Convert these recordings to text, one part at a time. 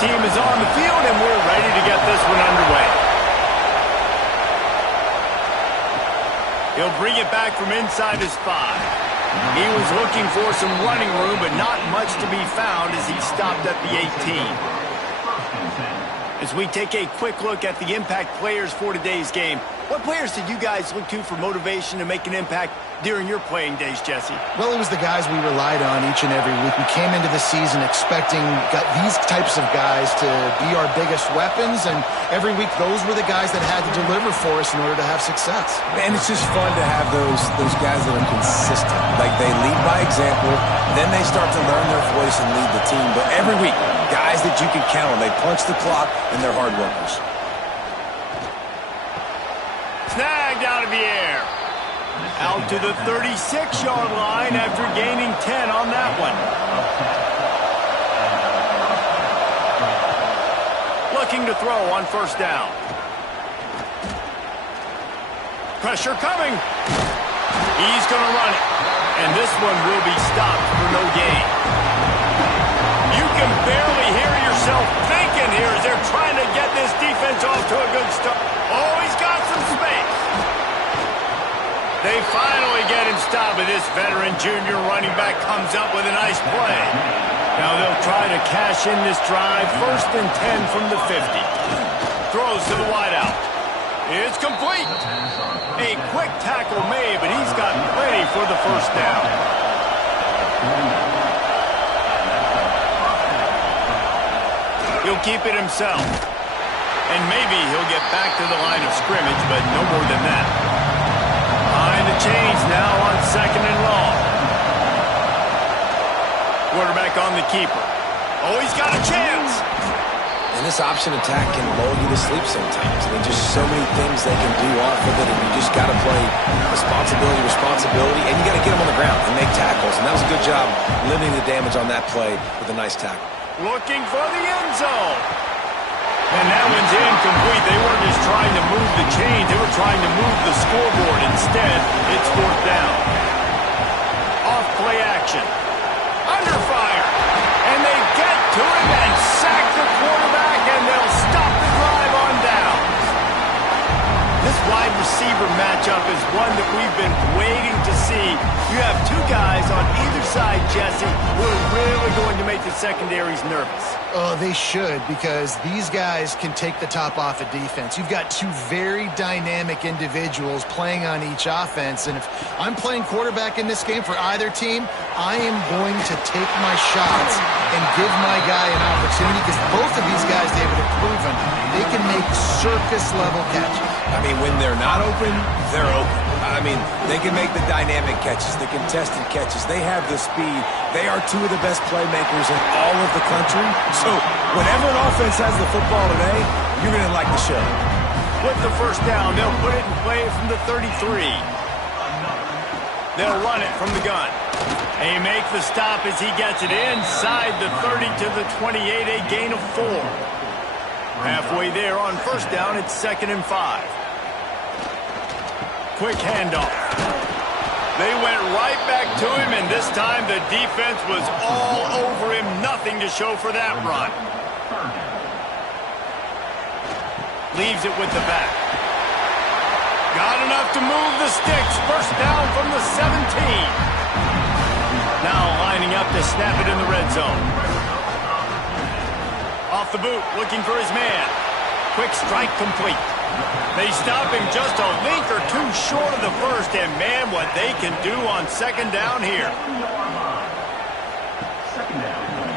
team is on the field, and we're ready to get this one underway. He'll bring it back from inside his 5. He was looking for some running room, but not much to be found as he stopped at the 18. As we take a quick look at the impact players for today's game, what players did you guys look to for motivation to make an impact during your playing days, Jesse? Well, it was the guys we relied on each and every week. We came into the season expecting these types of guys to be our biggest weapons, and every week those were the guys that had to deliver for us in order to have success. And it's just fun to have those guys that are consistent. Like, they lead by example, then they start to learn their voice and lead the team. But every week, guys that you can count on, they punch the clock, and they're hard workers. Snagged out of the air. Out to the 36-yard line after gaining 10 on that one. Looking to throw on first down. Pressure coming. He's going to run it. And this one will be stopped for no gain. You can barely hear yourself thinking here as they're trying to get this defense off to a good start. Oh, he's got some space. They finally get him stopped, but this veteran junior running back comes up with a nice play. Now they'll try to cash in this drive. 1st and 10 from the 50. Throws to the wideout. It's complete. A quick tackle made, but he's got plenty for the first down. He'll keep it himself. And maybe he'll get back to the line of scrimmage, but no more than that. Behind the chains now on 2nd and long. Quarterback on the keeper. Oh, he's got a chance. And this option attack can lull you to sleep sometimes. I mean, just so many things they can do off of it, and you just got to play responsibility, and you got to get them on the ground and make tackles. And that was a good job limiting the damage on that play with a nice tackle. Looking for the end zone. And that one's incomplete. They weren't just trying to move the chains. They were trying to move the scoreboard. Instead, it's 4th down. Off play action. Under fire. And they get to him and sack the quarterback, and they'll stop the drive on downs. This wide receiver matchup is one that we've been waiting to see. You have two guys on either side, Jesse, who are really going to make the secondaries nervous. Oh, they should, because these guys can take the top off of defense. You've got two very dynamic individuals playing on each offense, and if I'm playing quarterback in this game for either team, I am going to take my shots and give my guy an opportunity, because both of these guys, David, have proven they can make circus-level catches. I mean, when they're not open, they're open. I mean, they can make the dynamic catches, the contested catches. They have the speed. They are two of the best playmakers in all of the country. So whenever an offense has the football today, you're going to like the show. With the first down, they'll put it in play from the 33. They'll run it from the gun. They make the stop as he gets it inside the 30 to the 28, a gain of 4. Halfway there on first down, it's 2nd and 5. Quick handoff. They went right back to him, and this time the defense was all over him. Nothing to show for that run. Leaves it with the back. Got enough to move the sticks. First down from the 17. Now lining up to snap it in the red zone. Off the boot, looking for his man. Quick strike complete. They stop him just a link or two short of the first, and man, what they can do on 2nd down here.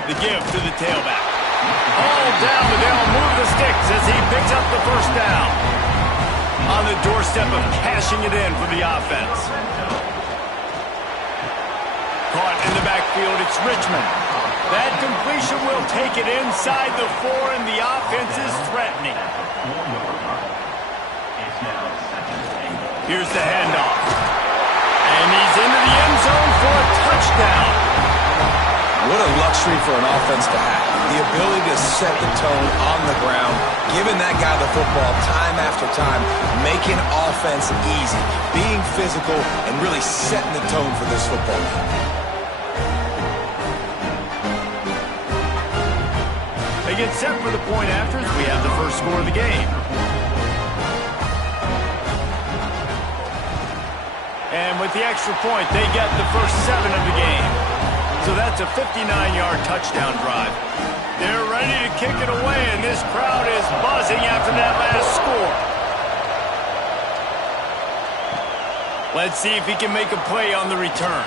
The give to the tailback. All down, but they'll move the sticks as he picks up the first down. On the doorstep of cashing it in for the offense. Caught in the backfield, it's Richmond. That completion will take it inside the 4, and the offense is threatening. Here's the handoff. And he's into the end zone for a touchdown. What a luxury for an offense to have. The ability to set the tone on the ground, giving that guy the football time after time, making offense easy, being physical, and really setting the tone for this football game. They They get set for the point after as we have the first score of the game. And with the extra point, they get the first 7 of the game. So that's a 59-yard touchdown drive. They're ready to kick it away, and this crowd is buzzing after that last score. Let's see if he can make a play on the return.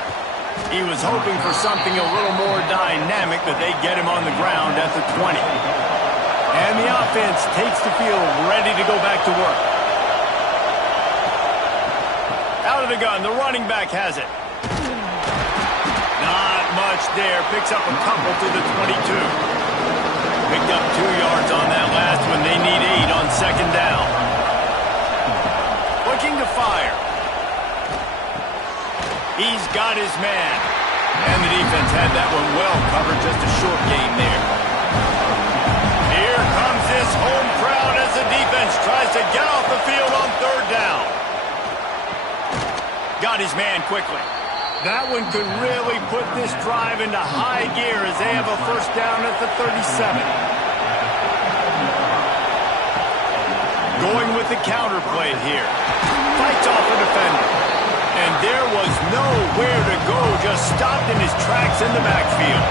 He was hoping for something a little more dynamic, but they get him on the ground at the 20. And the offense takes the field ready to go back to work. Out of the gun, the running back has it. Not much there. Picks up a couple to the 22. Picked up 2 yards on that last one. They need 8 on second down. Looking to fire. He's got his man. And the defense had that one well covered. Just a short gain there. Here comes this home crowd as the defense tries to get off the field on third down. Got his man quickly. That one could really put this drive into high gear as they have a first down at the 37. Going with the counter play here. Fights off a defender. And there was nowhere to go, just stopped in his tracks in the backfield.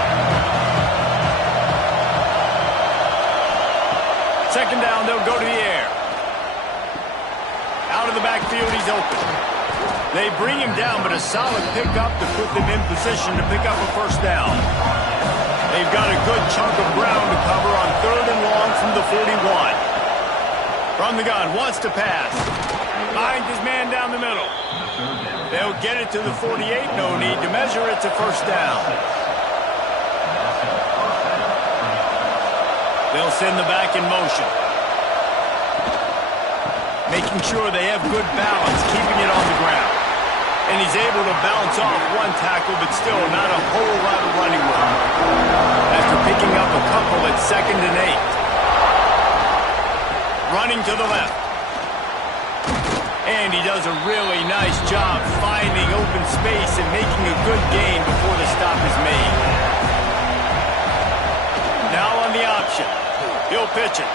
Second down, they'll go to the air. Out of the backfield, he's open. They bring him down, but a solid pickup to put them in position to pick up a first down. They've got a good chunk of ground to cover on third and long from the 41. From the gun, wants to pass. Finds his man down the middle. They'll get it to the 48. No need to measure. It's a first down. They'll send the back in motion. Making sure they have good balance, keeping it on the ground. And he's able to bounce off one tackle, but still not a whole lot of running room. After picking up a couple at 2nd and 8. Running to the left. And he does a really nice job finding open space and making a good gain before the stop is made. Now on the option. He'll pitch it.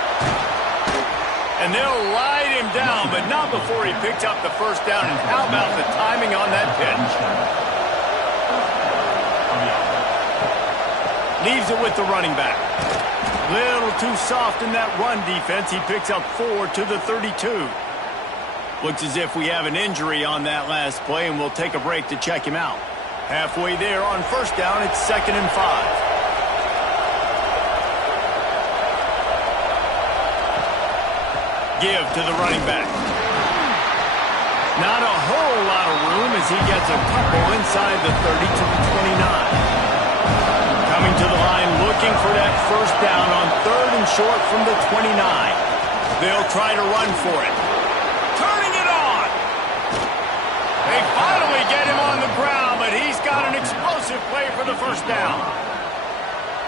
And they'll ride him down, but not before he picks up the first down. And how about the timing on that pitch? Leaves it with the running back. Little too soft in that run defense. He picks up 4 to the 32. Looks as if we have an injury on that last play, and we'll take a break to check him out. Halfway there on first down, it's 2nd and 5. Give to the running back. Not a whole lot of room as he gets a couple inside the 30 to the 29. Coming to the line, looking for that first down on 3rd and short from the 29. They'll try to run for it. Turning it on. They finally get him on the ground, but he's got an explosive play for the first down.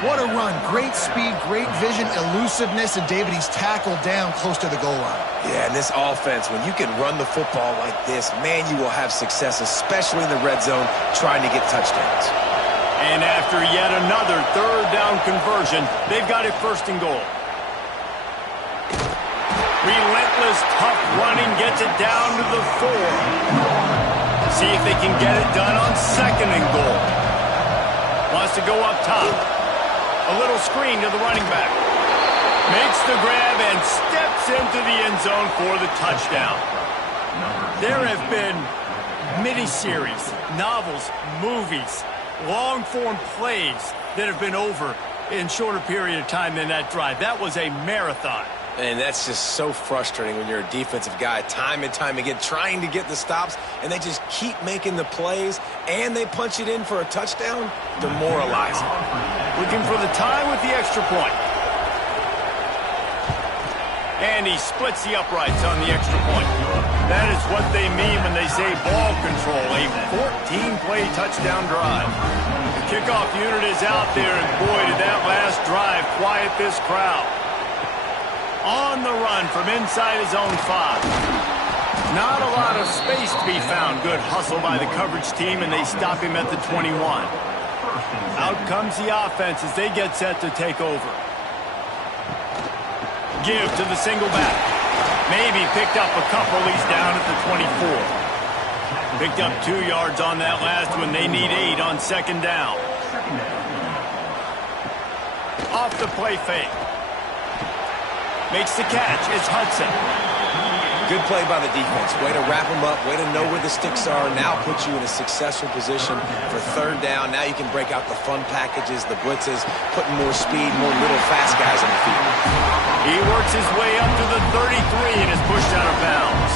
What a run. Great speed, great vision, elusiveness, and David, he's tackled down close to the goal line. Yeah, and this offense, when you can run the football like this, man, you will have success, especially in the red zone, trying to get touchdowns. And after yet another 3rd down conversion, they've got it 1st and goal. Relentless, tough running gets it down to the 4. See if they can get it done on 2nd and goal. Wants to go up top. A little screen to the running back. Makes the grab and steps into the end zone for the touchdown. There have been mini-series, novels, movies, long-form plays that have been over in shorter period of time than that drive. That was a marathon. And that's just so frustrating when you're a defensive guy, time and time again, trying to get the stops, and they just keep making the plays, and they punch it in for a touchdown. Demoralizing. Looking for the tie with the extra point. And he splits the uprights on the extra point. That is what they mean when they say ball control, a 14-play touchdown drive. The kickoff unit is out there, and boy, did that last drive quiet this crowd. On the run from inside his own 5. Not a lot of space to be found. Good hustle by the coverage team, and they stop him at the 21. Out comes the offense as they get set to take over. Give to the single back. Maybe picked up a couple. He's down at the 24. Picked up 2 yards on that last one. They need 8 on second down. Off the play fake. Makes the catch. It's Hudson. Good play by the defense. Way to wrap them up. Way to know where the sticks are. Now put you in a successful position for third down. Now you can break out the fun packages, the blitzes, putting more speed, more little fast guys on the field. He works his way up to the 33 and is pushed out of bounds.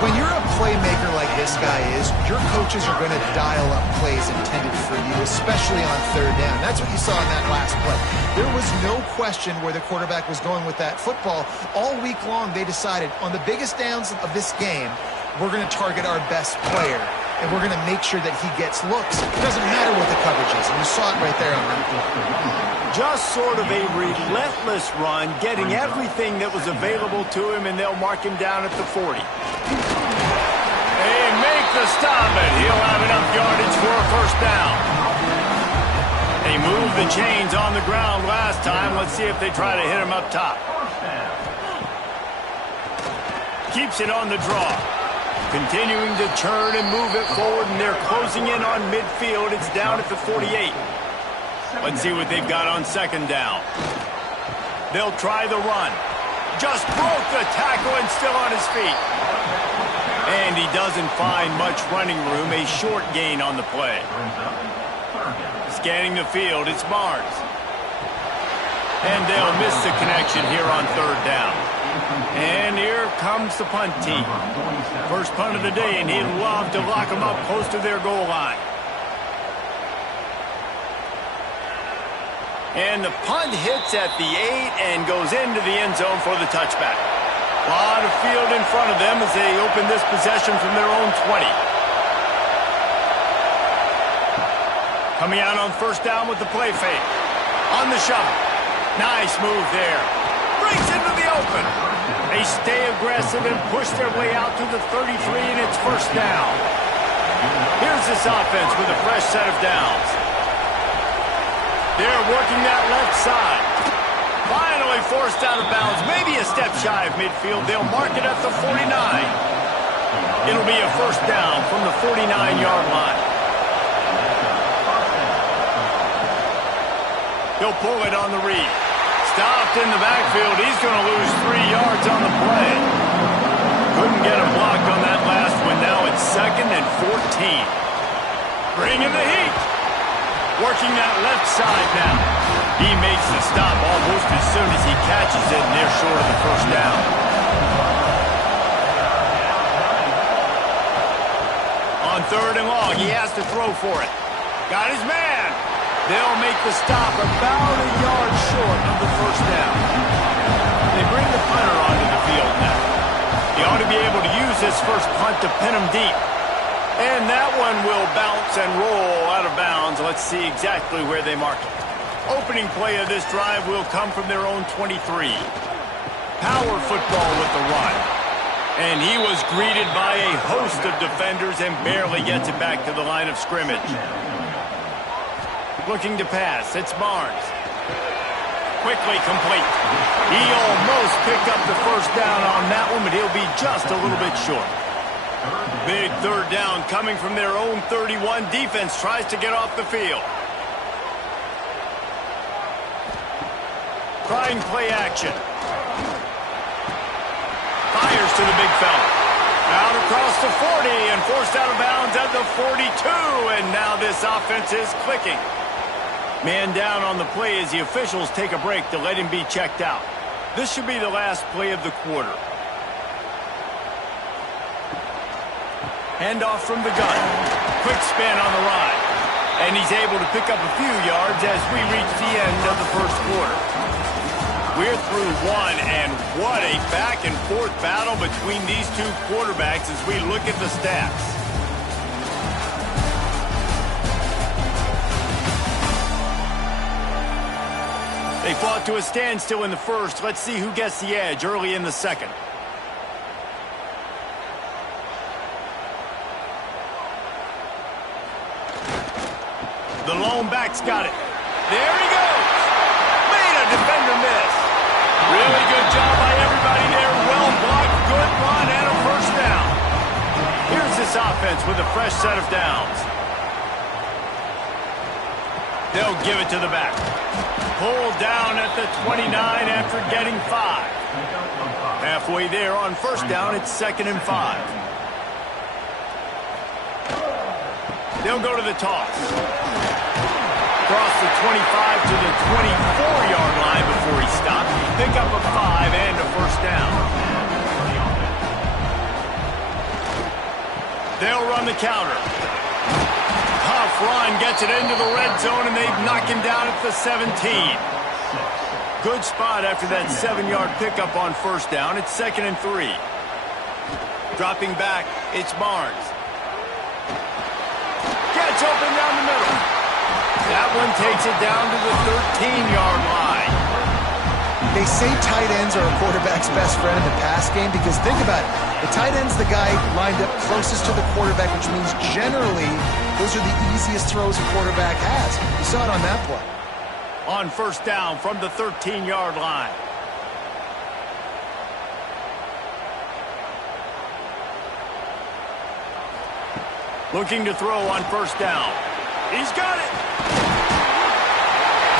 When you're a playmaker like this guy is, your coaches are going to dial up plays intended for you, especially on third down. That's what you saw in that last play. There was no question where the quarterback was going with that football. All week long, they decided on the biggest downs of this game, we're going to target our best player, and we're going to make sure that he gets looks. It doesn't matter what the coverage is, and you saw it right there on that. Just sort of a relentless run, getting everything that was available to him, and they'll mark him down at the 40. They make the stop, and he'll have enough yardage for a first down. They moved the chains on the ground last time. Let's see if they try to hit him up top. Keeps it on the draw. Continuing to turn and move it forward, and they're closing in on midfield. It's down at the 48. Let's see what they've got on second down. They'll try the run. Just broke the tackle and still on his feet. And he doesn't find much running room. A short gain on the play. Scanning the field, it's Barnes. And they'll miss the connection here on third down. And here comes the punt team. First punt of the day, and he'd love to lock them up close to their goal line. And the punt hits at the 8 and goes into the end zone for the touchback. A lot of field in front of them as they open this possession from their own 20. Coming out on first down with the play fake. On the shovel. Nice move there. Breaks into the open. They stay aggressive and push their way out to the 33, and it's first down. Here's this offense with a fresh set of downs. They're working that left side. Finally forced out of bounds. Maybe a step shy of midfield. They'll mark it at the 49. It'll be a first down from the 49-yard line. He'll pull it on the read. Stopped in the backfield. He's going to lose 3 yards on the play. Couldn't get him blocked on that last one. Now it's 2nd and 14. Bringing the heat. Working that left side now. He makes the stop almost as soon as he catches it, and they're short of the first down. On third and long, he has to throw for it. Got his man. They'll make the stop about a yard short of the first down. They bring the punter onto the field now. He ought to be able to use this first punt to pin him deep. And that one will bounce and roll out of bounds. Let's see exactly where they mark it. Opening play of this drive will come from their own 23. Power football with the run. And he was greeted by a host of defenders and barely gets it back to the line of scrimmage. Looking to pass. It's Barnes. Quickly complete. He almost picked up the first down on that one, but he'll be just a little bit short. Big third down coming from their own 31. Defense tries to get off the field. Trying play action. Fires to the big fella. Out across the 40 and forced out of bounds at the 42. And now this offense is clicking. Man down on the play as the officials take a break to let him be checked out. This should be the last play of the quarter. Handoff from the gun. Quick spin on the ride. And he's able to pick up a few yards as we reach the end of the first quarter. We're through one, and what a back-and-forth battle between these two quarterbacks as we look at the stats. They fought to a standstill in the first. Let's see who gets the edge early in the second. The lone back's got it. There he goes. Made a defender miss. Really offense with a fresh set of downs. They'll give it to the back. Pulled down at the 29 after getting 5. Halfway there on first down, it's 2nd and 5. They'll go to the toss. Across the 25 to the 24-yard line before he stopped. Pick up a 5 and a first down. They'll run the counter. Tough run gets it into the red zone, and they knock him down at the 17. Good spot after that 7-yard pickup on first down. It's 2nd and 3. Dropping back, it's Barnes. Gets open down the middle. That one takes it down to the 13-yard line. They say tight ends are a quarterback's best friend in the pass game because think about it. The tight end's the guy lined up closest to the quarterback, which means generally those are the easiest throws a quarterback has. You saw it on that play. On first down from the 13-yard line. Looking to throw on first down. He's got it.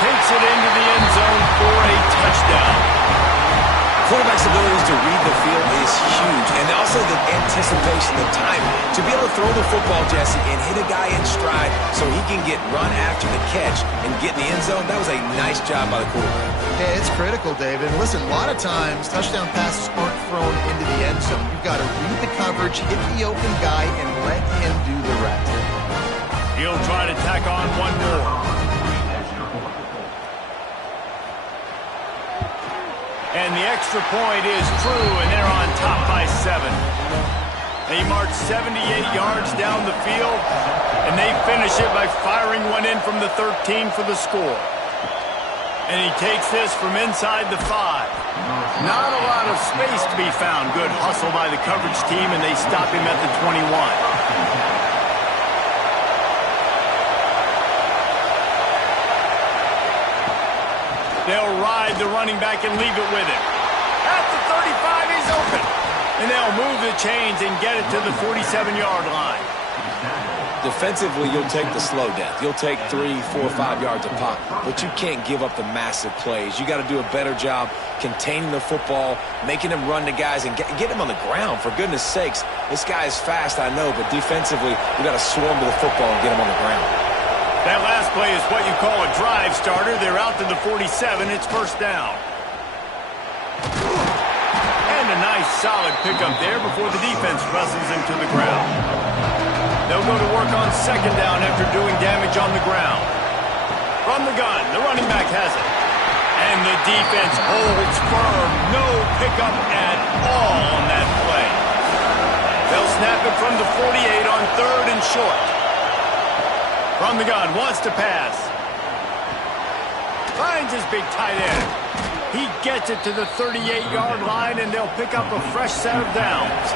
Takes it into the end zone for a touchdown. Quarterback's abilities to read the field is huge, and also the anticipation, the time to be able to throw the football, Jesse, and hit a guy in stride so he can get run after the catch and get in the end zone. That was a nice job by the quarterback. Yeah, it's critical, David. And listen, a lot of times touchdown passes aren't thrown into the end zone. You've got to read the coverage, hit the open guy, and let him do the rest. He'll try to tack on one more. And the extra point is true, and they're on top by 7. They march 78 yards down the field, and they finish it by firing one in from the 13 for the score. And he takes this from inside the 5. Not a lot of space to be found. Good hustle by the coverage team, and they stop him at the 21. They'll ride the running back and leave it with him. At the 35, he's open. And they'll move the chains and get it to the 47-yard line. Defensively, you'll take the slow death. You'll take 3, 4, 5 yards a pop, but you can't give up the massive plays. You got to do a better job containing the football, making him run to guys, and get him on the ground. For goodness sakes, this guy is fast, I know, but defensively, you got to swarm to the football and get him on the ground. That last play is what you call a drive starter. They're out to the 47. It's first down. And a nice solid pickup there before the defense wrestles him to the ground. They'll go to work on second down after doing damage on the ground. From the gun, the running back has it. And the defense holds firm. No pickup at all on that play. They'll snap it from the 48 on 3rd and short. From the gun, wants to pass. Finds his big tight end. He gets it to the 38-yard line, and they'll pick up a fresh set of downs.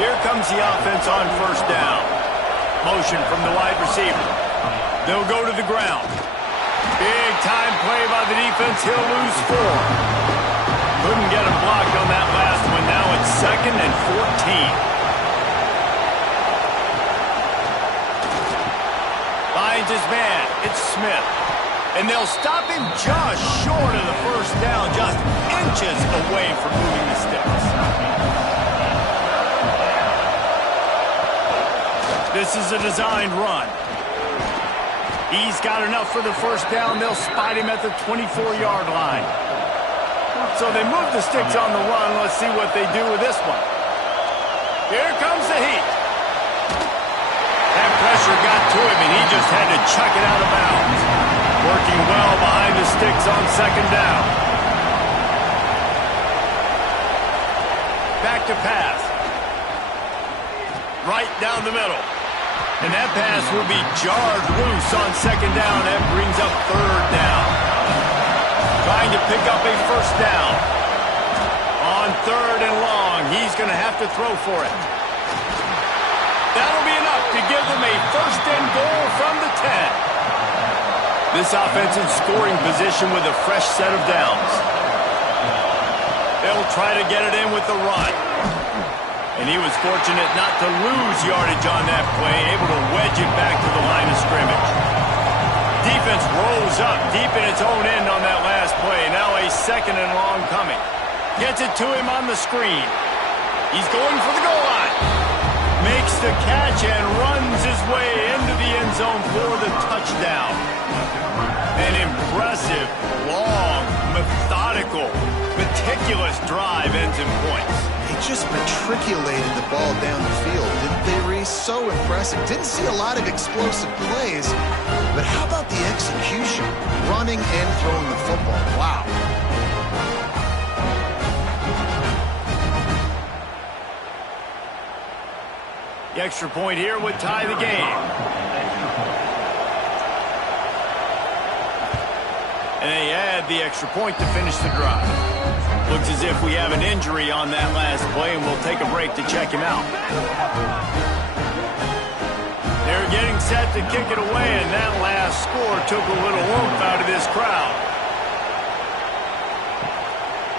Here comes the offense on first down. Motion from the wide receiver. They'll go to the ground. Big time play by the defense. He'll lose 4. Couldn't get him blocked on that last one. Now it's 2nd and 14. Finds his man. It's Smith. And they'll stop him just short of the first down, just inches away from moving the sticks. This is a designed run. He's got enough for the first down. They'll spot him at the 24-yard line. So they move the sticks on the run. Let's see what they do with this one. Here comes the heat. That pressure got to him, and he just had to chuck it out of bounds. Working well behind the sticks on second down. Back to pass. Right down the middle. And that pass will be jarred loose on second down. That brings up 3rd down. Trying to pick up a first down. On 3rd and long, he's going to have to throw for it. That'll be enough to give them a first and goal from the 10. This offense in scoring position with a fresh set of downs. They'll try to get it in with the run. And he was fortunate not to lose yardage on that play, able to wedge it back to the line of scrimmage. Defense rose up deep in its own end on that last play. Now a 2nd and long coming. Gets it to him on the screen. He's going for the goal line. Makes the catch and runs his way into the end zone for the touchdown. An impressive, long, methodical, meticulous drive ends in points. They just matriculated the ball down the field, didn't they, Reese? So impressive. Didn't see a lot of explosive plays, but how about the execution? Running and throwing the football. Wow. The extra point here would tie the game. And they add the extra point to finish the drive. Looks as if we have an injury on that last play, and we'll take a break to check him out. They're getting set to kick it away, and that last score took a little oomph out of this crowd.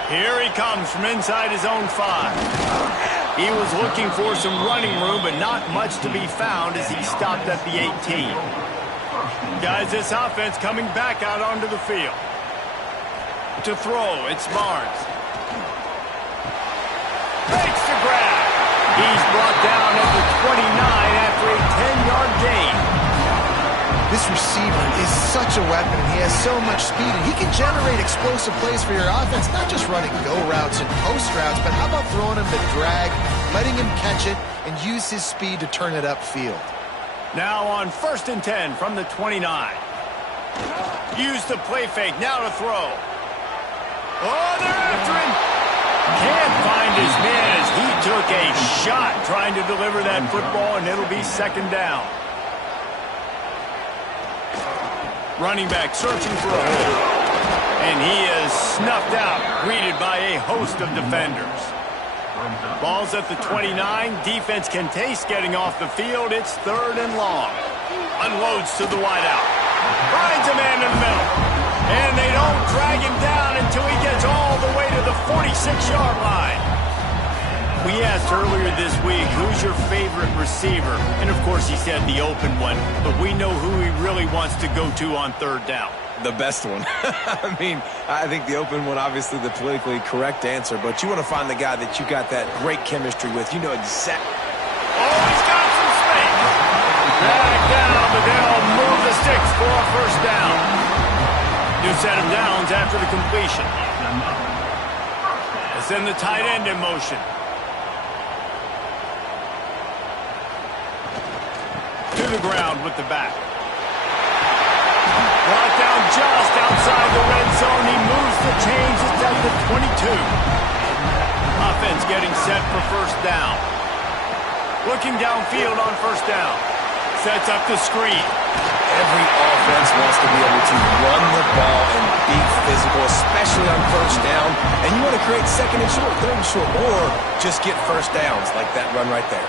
Here he comes from inside his own 5. He was looking for some running room, but not much to be found as he stopped at the 18. Guys, this offense coming back out onto the field. To throw, it's Barnes. Makes the grab. He's brought down at the 29 after a 10-yard gain. This receiver is such a weapon, and he has so much speed, and he can generate explosive plays for your offense, not just running go routes and post routes, but how about throwing him the drag, letting him catch it, and use his speed to turn it upfield. Now on 1st and 10 from the 29. Use the play fake, now to throw. Oh, they're after him. Can't find his man as he took a shot trying to deliver that football, and it'll be 2nd down. Running back searching for a hole. And he is snuffed out, greeted by a host of defenders. Ball's at the 29. Defense can taste getting off the field. It's 3rd and long. Unloads to the wideout. Finds a man in the middle. And they don't drag him down until he gets all the way to the 46-yard line. We asked earlier this week, who's your favorite receiver? And, of course, he said the open one. But we know who he really wants to go to on 3rd down. The best one. I mean, I think the open one, obviously the politically correct answer, but you want to find the guy that you got that great chemistry with. You know exactly. Oh, he's got some space. Back down, but they'll move the sticks for a 1st down. New set of downs after the completion. They send the tight end in motion. To the ground with the back. Brought down just outside the red zone. He moves the chains. It's at the 22. Offense getting set for 1st down. Looking downfield on 1st down. Sets up the screen. Every offense wants to be able to run the ball and be physical, especially on 1st down. And you want to create 2nd and short, 3rd and short, or just get 1st downs like that run right there.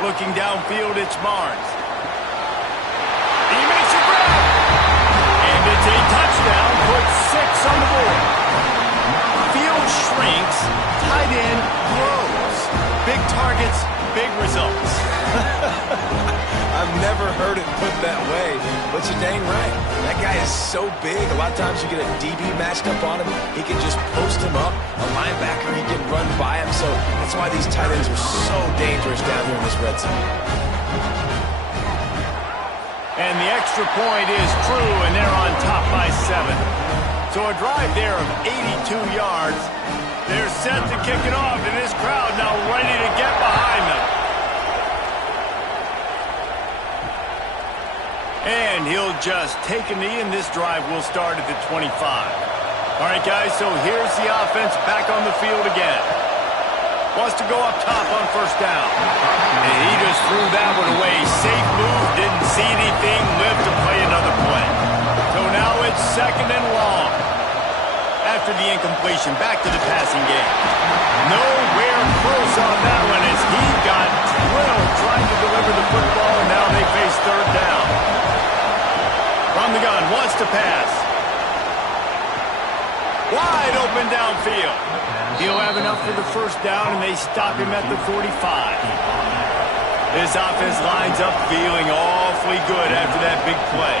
Looking downfield, it's Barnes. He makes a grab. And it's a touchdown. Puts 6 on the board. Field shrinks. Tight end grows. Big targets, big results. I've never heard it put that way, but you're dang right. That guy is so big. A lot of times you get a DB matched up on him. He can just post him up. A linebacker, he can run by him. So that's why these tight ends are so dangerous down here in this red zone. And the extra point is true, and they're on top by 7. So a drive there of 82 yards. They're set to kick it off, and this crowd now ready to get behind them. And he'll just take a knee, and this drive will start at the 25. All right, guys, so here's the offense back on the field again. Wants to go up top on 1st down. And he just threw that one away. Safe move, didn't see anything, lived to play another play. So now it's 2nd and long. After the incompletion, back to the passing game. Nowhere close on that one as he got drilled trying to deliver the football, and now they face 3rd down. From the gun, wants to pass. Wide open downfield. He'll have enough for the first down, and they stop him at the 45. This offense lines up feeling awfully good after that big play.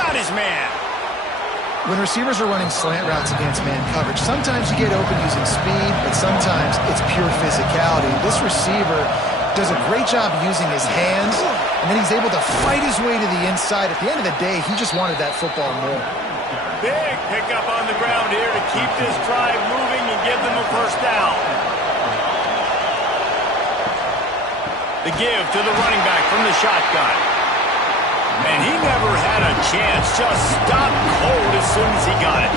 Got his man. When receivers are running slant routes against man coverage, sometimes you get open using speed, but sometimes it's pure physicality. This receiver does a great job using his hands, and then he's able to fight his way to the inside. At the end of the day, he just wanted that football more. Big pickup on the ground here to keep this drive moving and give them a first down. The give to the running back from the shotgun. And he never had a chance, just stopped cold as soon as he got it.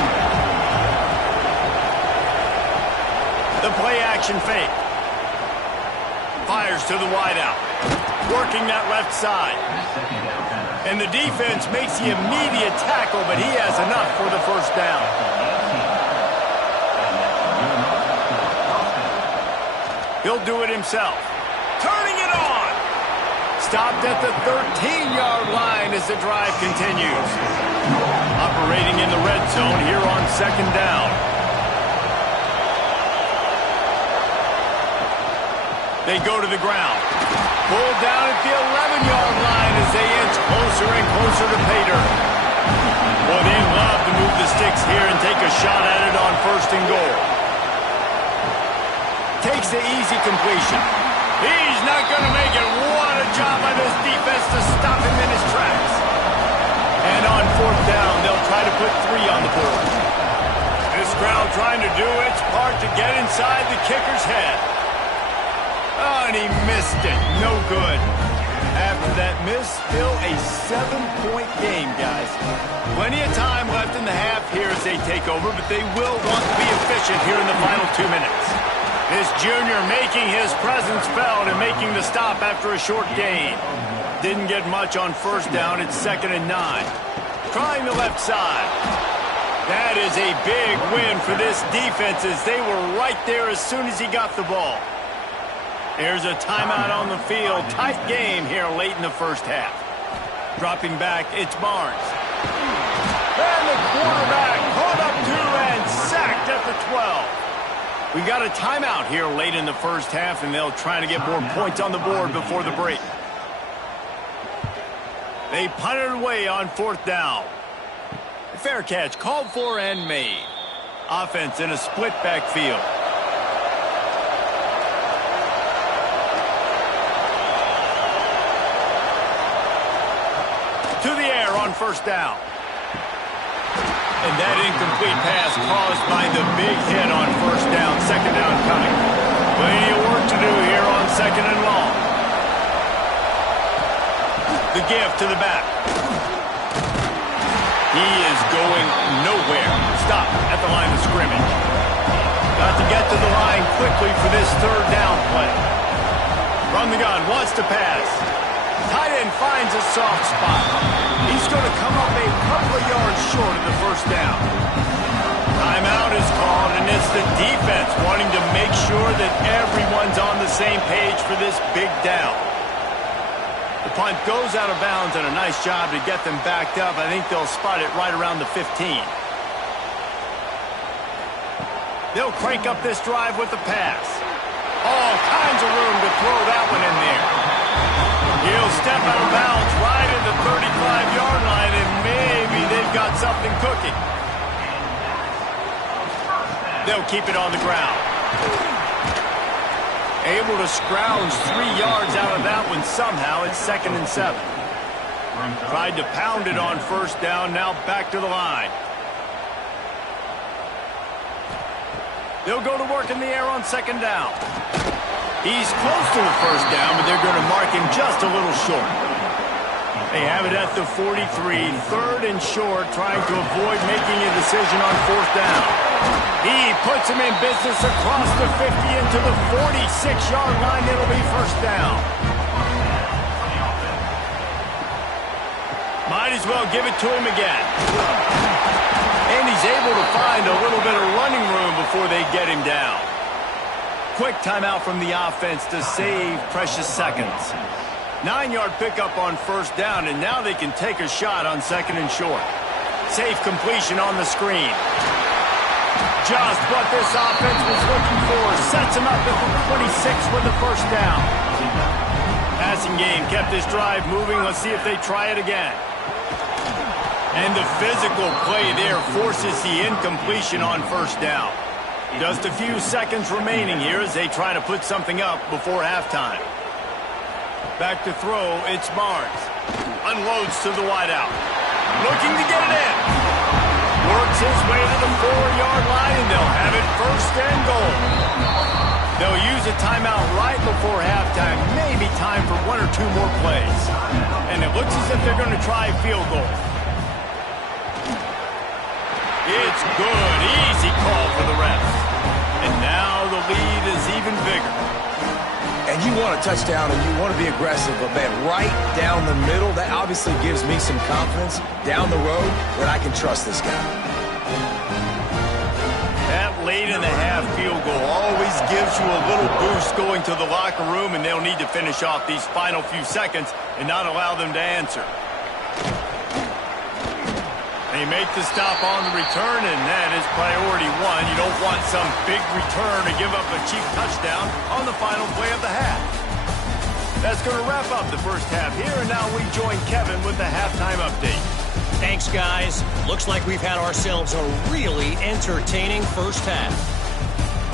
The play action fake. Fires to the wideout. Working that left side. And the defense makes the immediate tackle, but he has enough for the first down. He'll do it himself. Turning it on. Stopped at the 13-yard line as the drive continues. Operating in the red zone here on second down. They go to the ground. Pulled down at the 11-yard line as they inch closer and closer to pay dirt. Well, they love to move the sticks here and take a shot at it on first and goal. Takes the easy completion. He's not going to make it. What a job by this defense to stop him in his tracks. And on fourth down, they'll try to put 3 on the board. This crowd trying to do its part to get inside the kicker's head. Oh, and he missed it. No good. After that miss, still a 7-point game, guys. Plenty of time left in the half here as they take over, but they will want to be efficient here in the final 2 minutes. This junior making his presence felt and making the stop after a short gain. Didn't get much on first down. It's 2nd and 9. Trying the left side. That is a big win for this defense as they were right there as soon as he got the ball. There's a timeout on the field. Tight game here late in the first half. Dropping back, it's Barnes. And the quarterback pulled up 2 and sacked at the 12. We got a timeout here late in the first half, and they'll try to get more points on the board before the break. They punted away on fourth down. Fair catch called for and made. Offense in a split backfield. To the air on first down. And that incomplete pass caused by the big hit on first down. Second down coming. Plenty of work to do here on second and long. The give to the back. He is going nowhere. Stop at the line of scrimmage. Got to get to the line quickly for this third down play. From the gun, wants to pass. Tight end finds a soft spot. He's going to come up a couple of yards short of the first down. Timeout is called, and it's the defense wanting to make sure that everyone's on the same page for this big down. The punt goes out of bounds, and a nice job to get them backed up. I think they'll spot it right around the 15. They'll crank up this drive with the pass. All kinds of room to throw that one in there. He'll step out of bounds right at the 35-yard line, and maybe they've got something cooking. They'll keep it on the ground. Able to scrounge 3 yards out of that one somehow. It's 2nd and 7. Tried to pound it on first down, now back to the line. They'll go to work in the air on second down. He's close to the first down, but they're going to mark him just a little short. They have it at the 43, 3rd and short, trying to avoid making a decision on fourth down. He puts him in business across the 50 into the 46-yard line. It'll be first down. Might as well give it to him again. And he's able to find a little bit of running room before they get him down. Quick timeout from the offense to save precious seconds. 9-yard pickup on first down, and now they can take a shot on 2nd and short. safe completion on the screen. Just what this offense was looking for. Sets him up at the 26 with the first down. Passing game kept this drive moving. Let's see if they try it again. And the physical play there forces the incompletion on first down. Just a few seconds remaining here as they try to put something up before halftime. Back to throw, it's Barnes. Unloads to the wideout. Looking to get it in. Works his way to the 4-yard line, and they'll have it first and goal. They'll use a timeout right before halftime. Maybe time for one or two more plays. And it looks as if they're going to try a field goal. It's good. Easy call for the refs. And now the lead is even bigger. And you want a touchdown and you want to be aggressive, but man, right down the middle, that obviously gives me some confidence down the road that I can trust this guy. That late in the half field goal always gives you a little boost going to the locker room, and they'll need to finish off these final few seconds and not allow them to answer. They make the stop on the return, and that is priority one. You don't want some big return to give up a cheap touchdown on the final play of the half. That's going to wrap up the first half here, and now we join Kevin with the halftime update. Thanks, guys. Looks like we've had ourselves a really entertaining first half.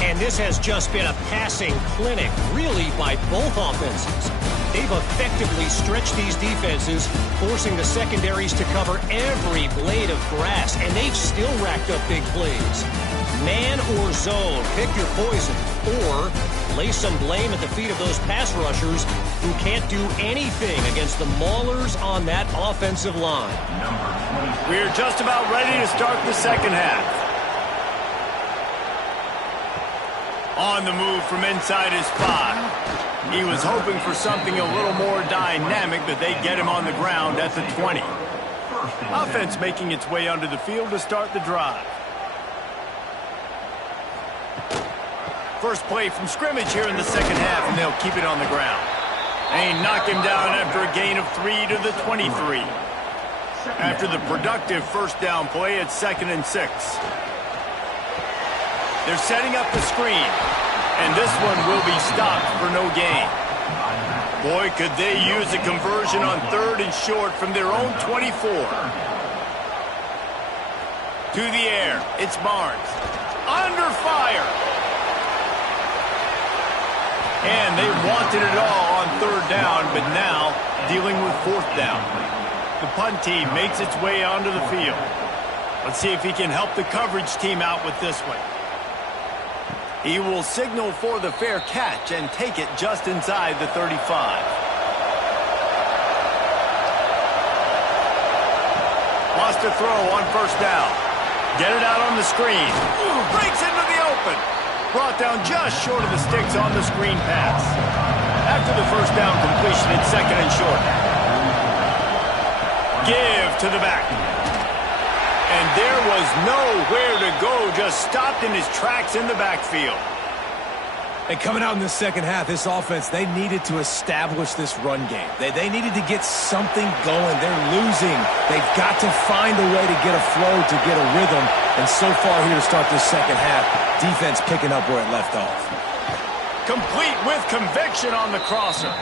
And this has just been a passing clinic, really, by both offenses. They've effectively stretched these defenses, forcing the secondaries to cover every blade of grass, and they've still racked up big plays. Man or zone, pick your poison, or lay some blame at the feet of those pass rushers who can't do anything against the maulers on that offensive line. We're just about ready to start the second half. On the move from inside his 5. He was hoping for something a little more dynamic, but they get him on the ground at the 20. Offense making its way onto the field to start the drive. First play from scrimmage here in the second half, and they'll keep it on the ground. They knock him down after a gain of 3 to the 23. After the productive first down play, it's 2nd and 6. They're setting up the screen, and this one will be stopped for no gain. Boy, could they use a conversion on 3rd and short from their own 24. To the air, it's Barnes. Under fire. And they wanted it all on 3rd down, but now dealing with 4th down. The punt team makes its way onto the field. Let's see if he can help the coverage team out with this one. He will signal for the fair catch and take it just inside the 35. Lost a throw on first down. Get it out on the screen. Breaks into the open. Brought down just short of the sticks on the screen pass. After the first down completion, it's 2nd and short. Give to the back. And there was nowhere to go, just stopped in his tracks in the backfield. And coming out in the second half, this offense, they needed to establish this run game. They needed to get something going. They're losing. They've got to find a way to get a flow, to get a rhythm. And so far here to start this second half, defense picking up where it left off. Complete with conviction on the crosser.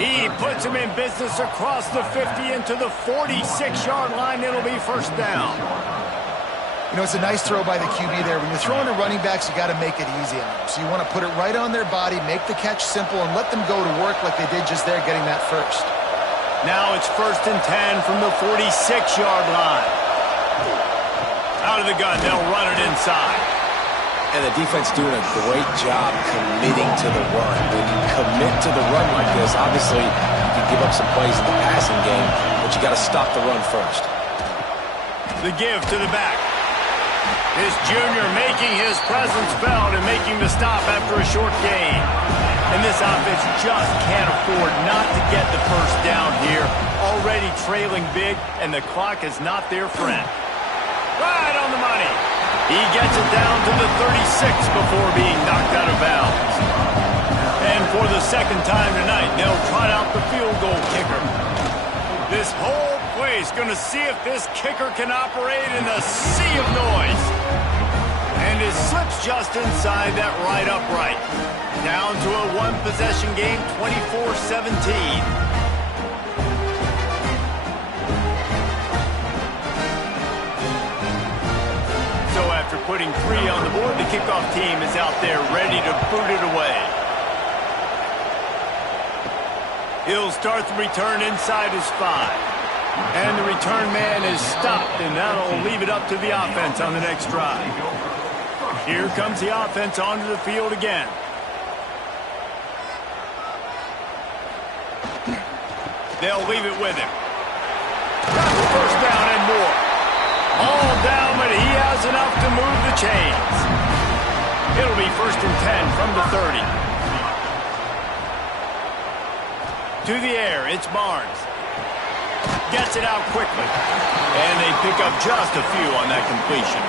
He puts him in business across the 50 into the 46-yard line. It'll be first down. You know, it's a nice throw by the QB there. When you're throwing to running backs, you got to make it easy on them. So you want to put it right on their body, make the catch simple, and let them go to work like they did just there, getting that first. Now it's 1st and 10 from the 46-yard line. Out of the gun, they'll run it inside. And the defense doing a great job committing to the run. When you commit to the run like this, obviously you can give up some plays in the passing game, but you got to stop the run first. The give to the back. His junior making his presence felt and making the stop after a short gain. And this offense just can't afford not to get the first down here. Already trailing big, and the clock is not their friend. Right on the money. He gets it down to the 36 before being knocked out of bounds. And for the second time tonight, they'll trot out the field goal kicker. This whole play He's going to see if this kicker can operate in the sea of noise. And it slips just inside that right upright. Down to a one-possession game, 24-17. After putting 3 on the board, the kickoff team is out there ready to boot it away. He'll start the return inside his 5. And the return man is stopped, and that'll leave it up to the offense on the next drive. Here comes the offense onto the field again. They'll leave it with him. Got the first down and more. All down, but he has enough to move the chains. It'll be 1st and 10 from the 30. To the air, it's Barnes. Gets it out quickly. And they pick up just a few on that completion.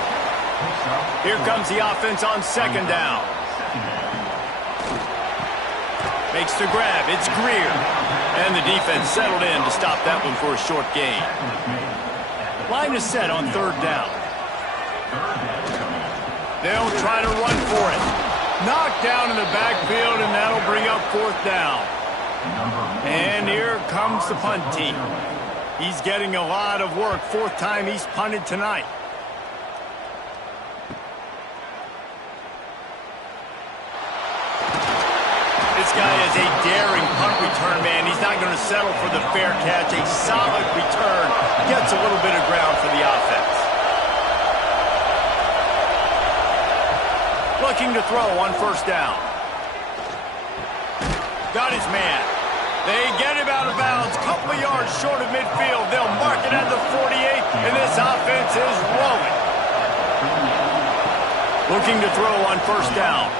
Here comes the offense on 2nd down. Makes the grab. It's Greer. And the defense settled in to stop that one for a short gain. Line is set on 3rd down. They'll try to run for it. Knocked down in the backfield, and that'll bring up 4th down. And here comes the punt team. He's getting a lot of work. 4th time he's punted tonight. This guy is a daring punt return man. He's not going to settle for the fair catch. A solid return. Gets a little bit of ground for the offense. Looking to throw on 1st down. Got his man. They get him out of bounds. Couple yards short of midfield. They'll mark it at the 48, and this offense is rolling. Looking to throw on 1st down.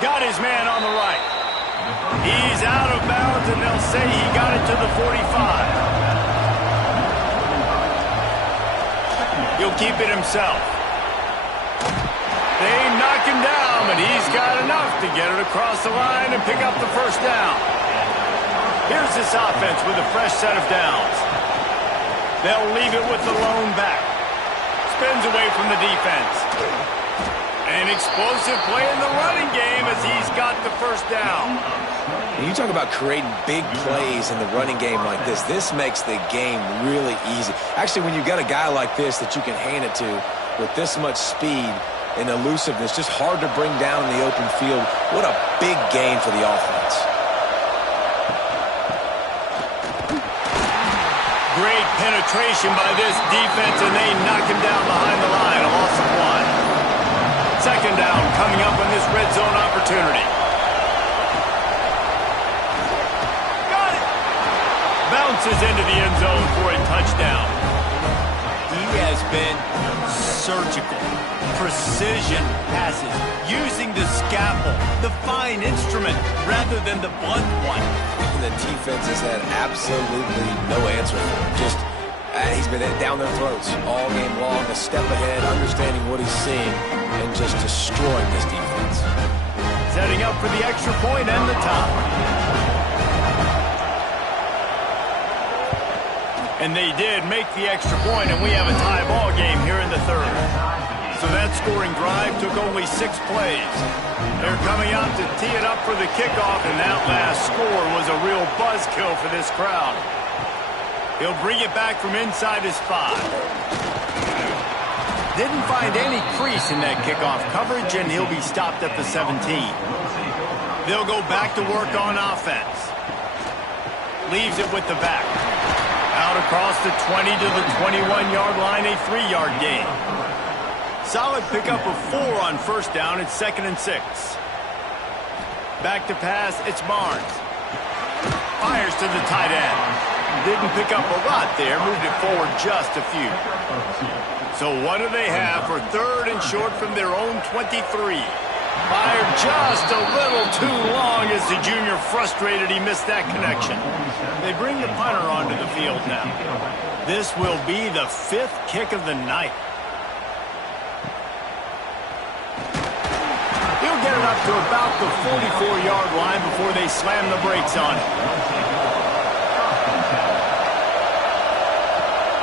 Got his man on the right. He's out of bounds, and they'll say he got it to the 45. He'll keep it himself. They knock him down, but he's got enough to get it across the line and pick up the 1st down. Here's this offense with a fresh set of downs. They'll leave it with the lone back. Spins away from the defense. An explosive play in the running game as he's got the 1st down. When you talk about creating big plays in the running game like this, this makes the game really easy. Actually, when you've got a guy like this that you can hand it to with this much speed and elusiveness, just hard to bring down in the open field. What a big gain for the offense. Great penetration by this defense, and they knock him down behind the line. A loss of 1. 2nd down coming up on this red zone opportunity. Got it! Bounces into the end zone for a touchdown. He has been surgical. Precision passes, using the scalpel, the fine instrument, rather than the blunt one. And the defense has had absolutely no answer for him. Just, he's been down their throats all game long, a step ahead, understanding what he's seeing, and just destroying this defense. Setting up for the extra point and the top. And they did make the extra point, and we have a tie ball game here in the 3rd. So that scoring drive took only 6 plays. They're coming out to tee it up for the kickoff, and that last score was a real buzzkill for this crowd. He'll bring it back from inside his 5. Didn't find any crease in that kickoff coverage, and he'll be stopped at the 17. They'll go back to work on offense. Leaves it with the back. Out across the 20 to the 21-yard line, a 3-yard gain. Solid pickup of 4 on 1st down. It's 2nd and 6. Back to pass, it's Barnes. Fires to the tight end. Didn't pick up a lot there, moved it forward just a few. So what do they have for 3rd and short from their own 23? Fired just a little too long as the junior frustrated he missed that connection. They bring the punter onto the field now. This will be the 5th kick of the night. He'll get it up to about the 44-yard line before they slam the brakes on it.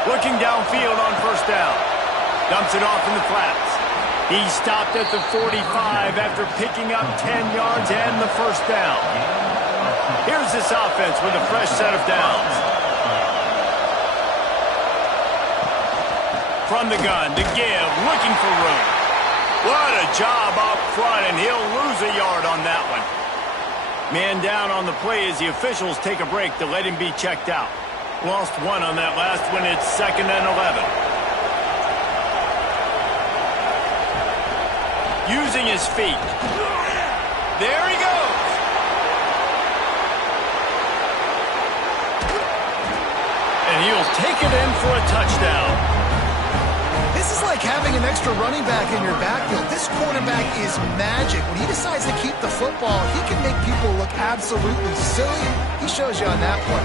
Looking downfield on first down. Dumps it off in the flats. He stopped at the 45 after picking up 10 yards and the first down. Here's this offense with a fresh set of downs. From the gun to give, looking for room. What a job up front, and he'll lose a yard on that one. Man down on the play as the officials take a break to let him be checked out. Lost one on that last one. It's 2nd and 11. Using his feet. There he goes. And he'll take it in for a touchdown. This is like having an extra running back in your backfield. This quarterback is magic. When he decides to keep the football, he can make people look absolutely silly. He shows you on that play.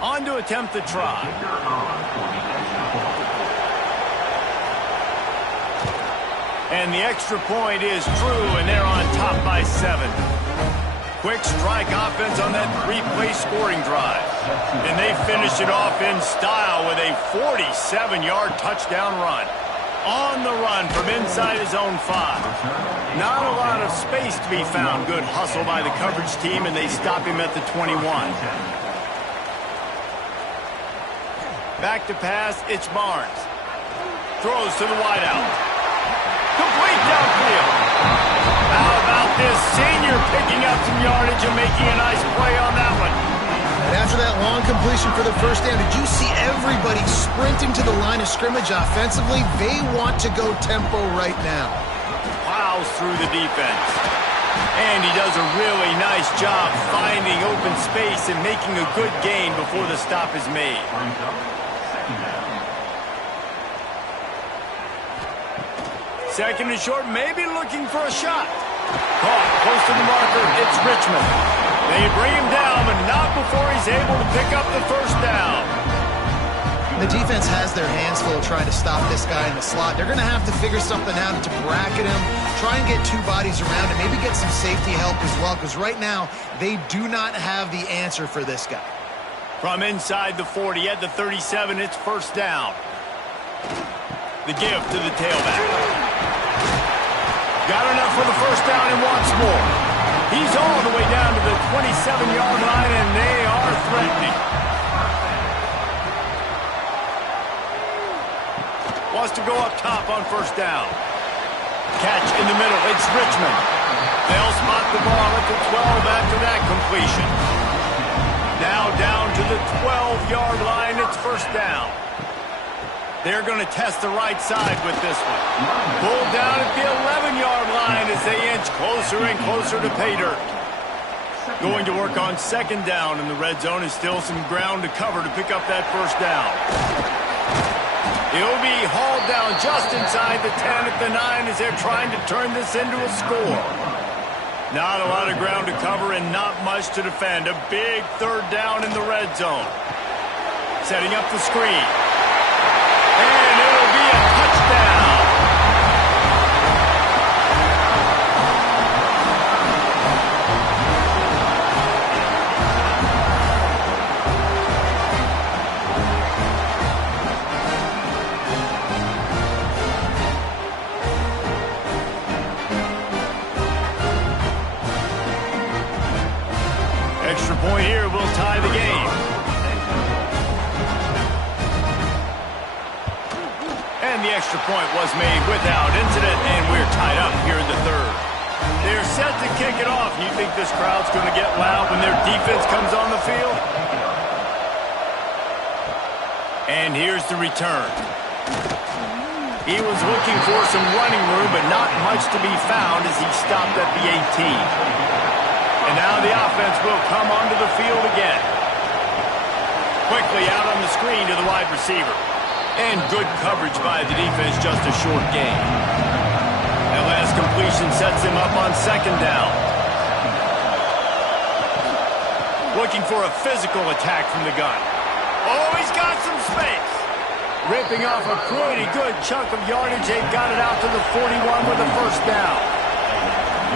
On to attempt the try. And the extra point is true, and they're on top by 7. Quick strike offense on that 3-play scoring drive. And they finish it off in style with a 47-yard touchdown run. On the run from inside his own 5. Not a lot of space to be found. Good hustle by the coverage team, and they stop him at the 21. Back to pass, it's Barnes. Throws to the wideout. Complete downfield. How about this senior picking up some yardage and making a nice play on that one? And after that long completion for the first down, did you see everybody sprinting to the line of scrimmage offensively? They want to go tempo right now. Plows through the defense. And he does a really nice job finding open space and making a good gain before the stop is made. Second and short, maybe looking for a shot. Caught close to the marker, it's Richmond. They bring him down, but not before he's able to pick up the first down. The defense has their hands full trying to stop this guy in the slot. They're going to have to figure something out to bracket him, try and get 2 bodies around him, maybe get some safety help as well, because right now they do not have the answer for this guy. From inside the 40 at the 37, it's first down. The give to the tailback. Got enough for the first down and wants more. He's all the way down to the 27-yard line, and they are threatening. Wants to go up top on first down. Catch in the middle. It's Richmond. They'll spot the ball at the 12 after that completion. Now down to the 12-yard line. It's first down. They're going to test the right side with this one. Pulled down at the 11-yard line as they inch closer and closer to pay dirt. Going to work on second down, and the red zone is still some ground to cover to pick up that first down. He'll be hauled down just inside the 10 at the 9 as they're trying to turn this into a score. Not a lot of ground to cover and not much to defend. A big third down in the red zone. Setting up the screen. And it'll be a touchdown. Extra point here will tie the game. And the extra point was made without incident, and we're tied up here in the third. They're set to kick it off. You think this crowd's going to get loud when their defense comes on the field? And here's the return. He was looking for some running room, but not much to be found as he stopped at the 18. And now the offense will come onto the field again. Quickly out on the screen to the wide receiver. And good coverage by the defense, just a short gain. That last completion sets him up on second down. Looking for a physical attack from the gun. Oh, he's got some space. Ripping off a pretty good chunk of yardage. They've got it out to the 41 with a first down.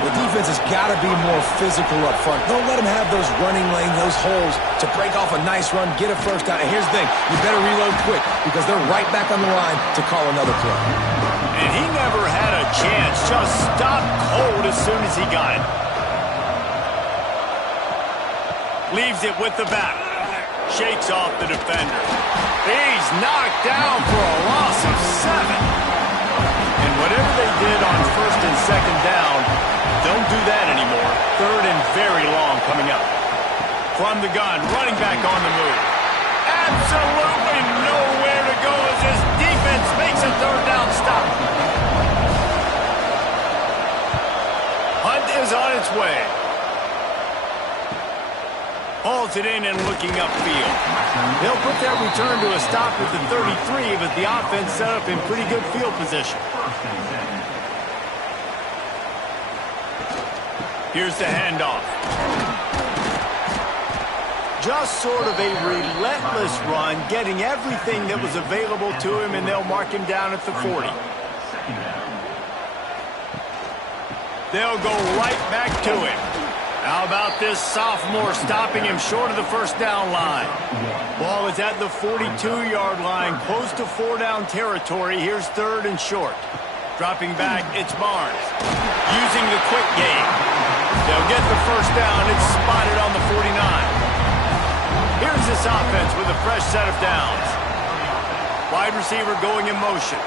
The defense has got to be more physical up front. Don't let them have those running lanes, those holes to break off a nice run, get a first down. And here's the thing, you better reload quick because they're right back on the line to call another play. And he never had a chance, just stopped cold as soon as he got it. Leaves it with the back. Shakes off the defender. He's knocked down for a loss of 7. And whatever they did on first and second down, don't do that anymore. Third and very long coming up. From the gun, running back on the move. Absolutely nowhere to go as his defense makes a third down stop. Hunt is on its way. Hauls it in and looking upfield. They'll put that return to a stop at the 33, but the offense set up in pretty good field position. Here's the handoff. Just sort of a relentless run, getting everything that was available to him, and they'll mark him down at the 40. They'll go right back to him. How about this sophomore stopping him short of the first down line? Ball is at the 42-yard line, close to 4-down territory. Here's third and short. Dropping back, it's Barnes. Using the quick game. They'll get the first down. It's spotted on the 49. Here's this offense with a fresh set of downs. Wide receiver going in motion.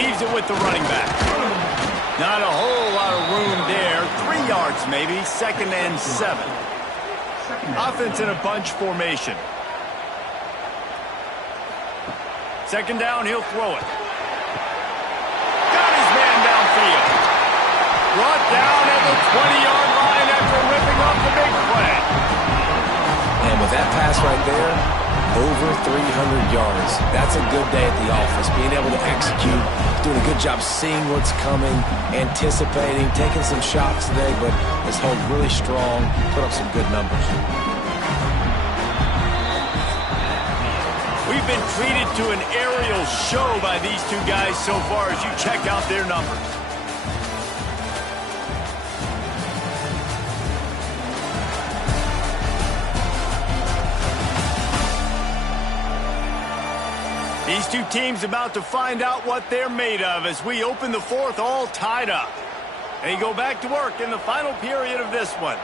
Leaves it with the running back. Not a whole lot of room there. 3 yards maybe. Second and 7. Offense in a bunch formation. Second down, he'll throw it. Got his man downfield. Brought down at the 20-yard line after ripping off the big play. And with that pass right there, over 300 yards. That's a good day at the office. Being able to execute, doing a good job seeing what's coming, anticipating, taking some shots today, but has held really strong, put up some good numbers. We've been treated to an aerial show by these two guys so far as you check out their numbers. These two teams about to find out what they're made of as we open the fourth all tied up. They go back to work in the final period of this one.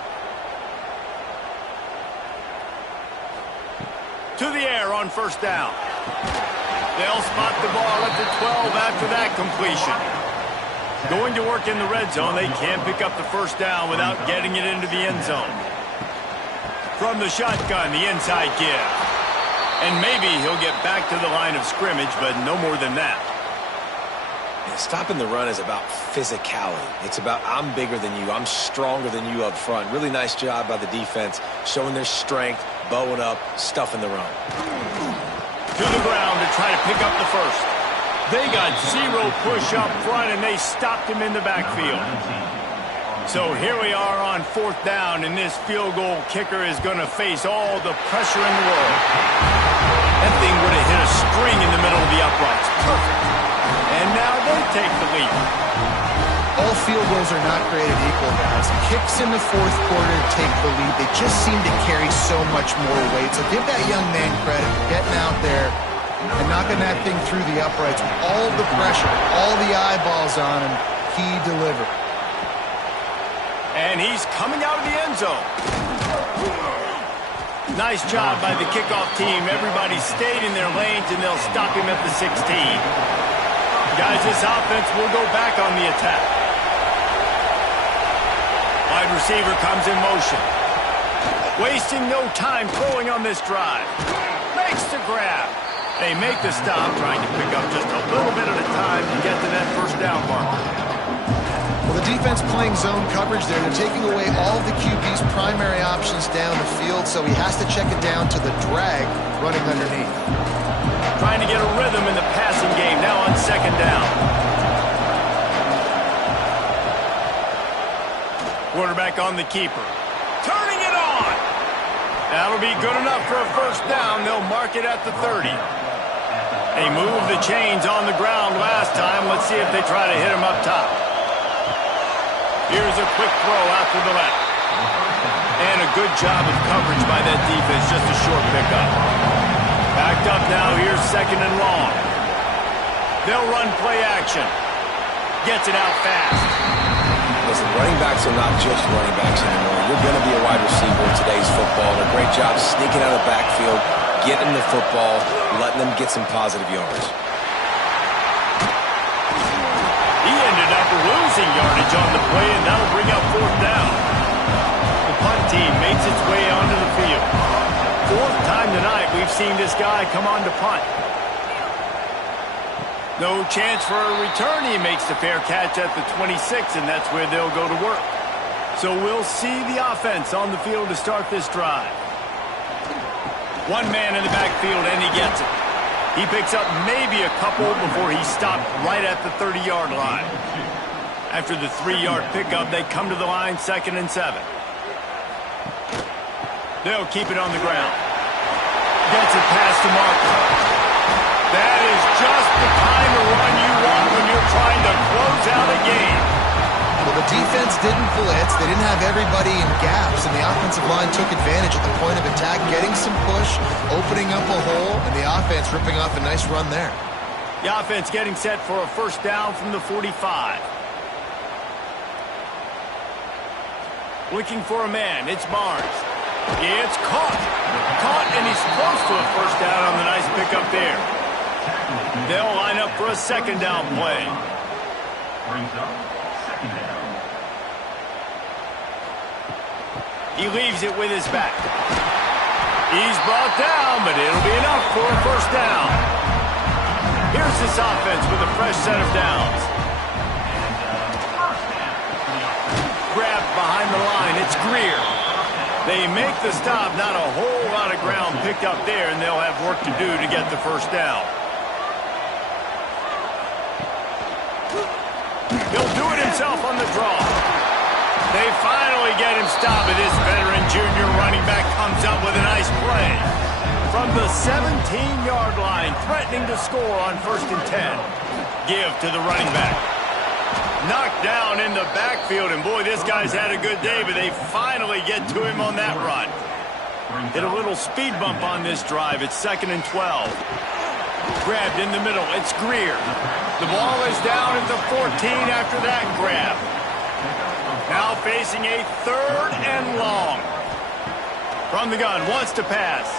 To the air on first down. They'll spot the ball at the 12 after that completion. Going to work in the red zone, they can't pick up the first down without getting it into the end zone. From the shotgun, the inside give. And maybe he'll get back to the line of scrimmage, but no more than that. And stopping the run is about physicality. It's about I'm bigger than you, I'm stronger than you up front. Really nice job by the defense, showing their strength, bowing up, stuffing the run. To the ground to try to pick up the first. They got 0 push up front, and they stopped him in the backfield. So here we are on fourth down, and this field goal kicker is going to face all the pressure in the world. That thing would have hit a string in the middle of the uprights. Perfect. And now they take the lead. All field goals are not created equal, guys. Kicks in the fourth quarter take the lead. They just seem to carry so much more weight. So give that young man credit for getting out there and knocking that thing through the uprights with all the pressure, all the eyeballs on him. He delivered. And he's coming out of the end zone. Nice job by the kickoff team. Everybody stayed in their lanes, and they'll stop him at the 16. Guys, this offense will go back on the attack. Wide receiver comes in motion. Wasting no time throwing on this drive. Makes the grab. They make the stop, trying to pick up just a little bit at a time to get to that first down marker. Well, the defense playing zone coverage there. They're taking away all the QB's primary options down the field, so he has to check it down to the drag running underneath. Trying to get a rhythm in the passing game now on second down. Quarterback on the keeper. Turning it on. That'll be good enough for a first down. They'll mark it at the 30. They moved the chains on the ground last time. Let's see if they try to hit him up top. Here's a quick throw out to the left. And a good job of coverage by that defense. Just a short pickup. Backed up now. Here's second and long. They'll run play action. Gets it out fast. Listen, running backs are not just running backs anymore. You're going to be a wide receiver in today's football. And a great job sneaking out of the backfield, getting the football, letting them get some positive yards. He ended up losing yardage on the play, and that'll bring up fourth down. The punt team makes its way onto the field. Fourth time tonight we've seen this guy come on to punt. No chance for a return. He makes the fair catch at the 26, and that's where they'll go to work. So we'll see the offense on the field to start this drive. One man in the backfield, and he gets it. He picks up maybe a couple before he stopped right at the 30-yard line. After the 3-yard pickup, they come to the line, 2nd and 7. They'll keep it on the ground. Gets it past the marker. That is just the kind of run you want when you're trying to close out a game. Well, the defense didn't blitz. They didn't have everybody in gaps, and the offensive line took advantage at the point of attack, getting some push, opening up a hole, and the offense ripping off a nice run there. The offense getting set for a first down from the 45. Looking for a man. It's Barnes. It's caught. Caught, and he's close to a first down on the nice pickup there. They'll line up for a second down play. He leaves it with his back. He's brought down, but it'll be enough for a first down. Here's this offense with a fresh set of downs. Grabbed behind the line. It's Greer. They make the stop. Not a whole lot of ground picked up there, and they'll have work to do to get the first down. He'll do it himself on the draw. They finally get him stopped, and this veteran junior running back comes up with a nice play. From the 17-yard line, threatening to score on 1st and 10. Give to the running back. Knocked down in the backfield, and boy, this guy's had a good day, but they finally get to him on that run. Hit a little speed bump on this drive. It's 2nd and 12. Grabbed in the middle. It's Greer. The ball is down at the 14 after that grab. Now facing a 3rd and long. From the gun, wants to pass.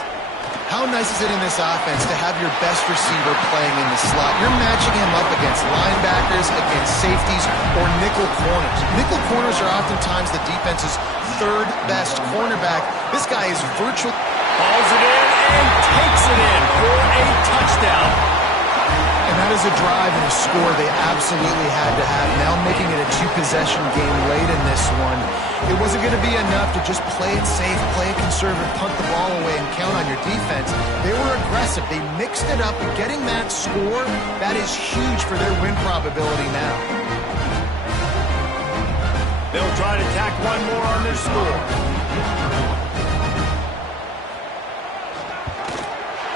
How nice is it in this offense to have your best receiver playing in the slot? You're matching him up against linebackers, against safeties, or nickel corners. Nickel corners are oftentimes the defense's 3rd best cornerback. This guy is virtually... Hauls it in and takes it in for a touchdown. And that is a drive and a score they absolutely had to have. Now making it a 2-possession game late in this one. It wasn't going to be enough to just play it safe, play it conservative, punt the ball away, and count on your defense. They were aggressive. They mixed it up, and getting that score, that is huge for their win probability now. They'll try to tack one more on their score.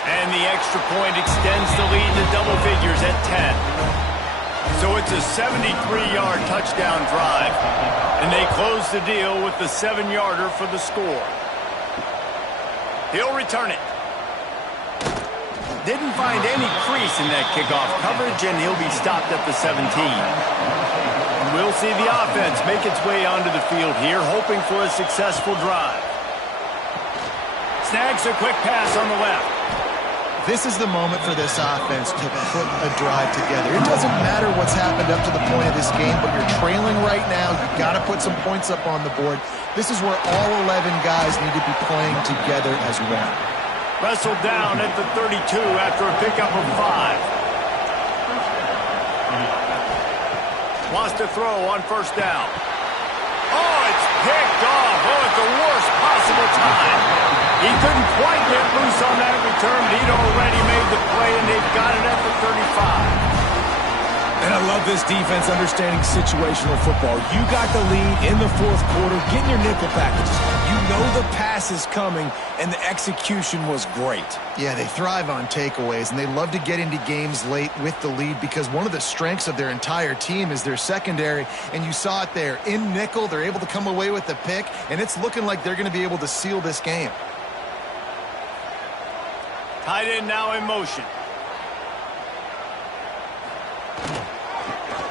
And the extra point extends the lead to double figures at 10. So it's a 73-yard touchdown drive, and they close the deal with the 7-yarder for the score. He'll return it. Didn't find any crease in that kickoff coverage, and he'll be stopped at the 17. We'll see the offense make its way onto the field here, hoping for a successful drive. Snags a quick pass on the left. This is the moment for this offense to put a drive together. It doesn't matter what's happened up to the point of this game, but you're trailing right now. You've got to put some points up on the board. This is where all 11 guys need to be playing together as one. Wrestled down at the 32 after a pickup of 5. Wants to throw on first down. Oh, it's picked off. Oh, at the worst possible time. He couldn't quite get loose on that return, but he'd already made the play, and they've got it at the 35. And I love this defense understanding situational football. You got the lead in the 4th quarter, getting your nickel packages. You You know the pass is coming, and the execution was great. Yeah, they thrive on takeaways, and they love to get into games late with the lead because one of the strengths of their entire team is their secondary, and you saw it there. In nickel, they're able to come away with the pick, and it's looking like they're going to be able to seal this game. Tight end now in motion.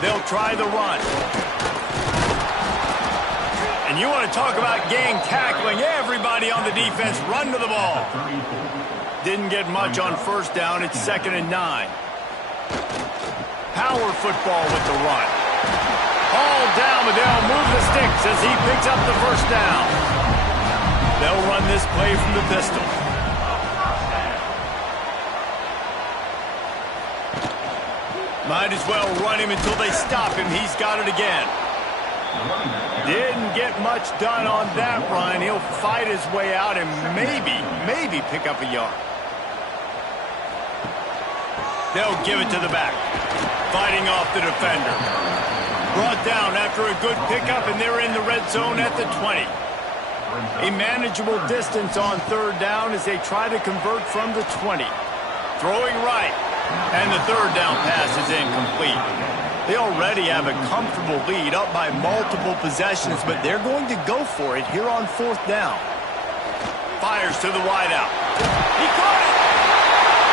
They'll try the run. And you want to talk about gang tackling. Everybody on the defense run to the ball. Didn't get much on first down. It's 2nd and 9. Power football with the run. All down, but they'll move the sticks as he picks up the first down. They'll run this play from the pistol. Might as well run him until they stop him. He's got it again. Didn't get much done on that run. He'll fight his way out and maybe pick up a yard. They'll give it to the back. Fighting off the defender. Brought down after a good pickup, and they're in the red zone at the 20. A manageable distance on 3rd down as they try to convert from the 20. Throwing right. And the 3rd down pass is incomplete. They already have a comfortable lead up by multiple possessions, but they're going to go for it here on 4th down. Fires to the wideout. He caught it!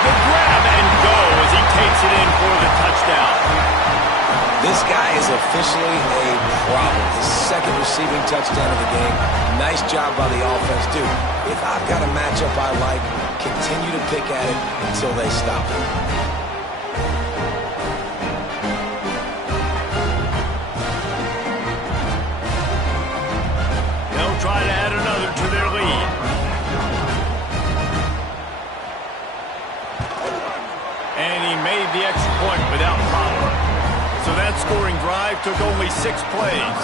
The grab and go as he takes it in for the touchdown. This guy is officially a problem. His 2nd receiving touchdown of the game. Nice job by the offense. Dude, if I've got a matchup I like, continue to pick at it until they stop it. They'll try to add another to their lead. And he made the extra point without problem. So that scoring drive took only 6 plays.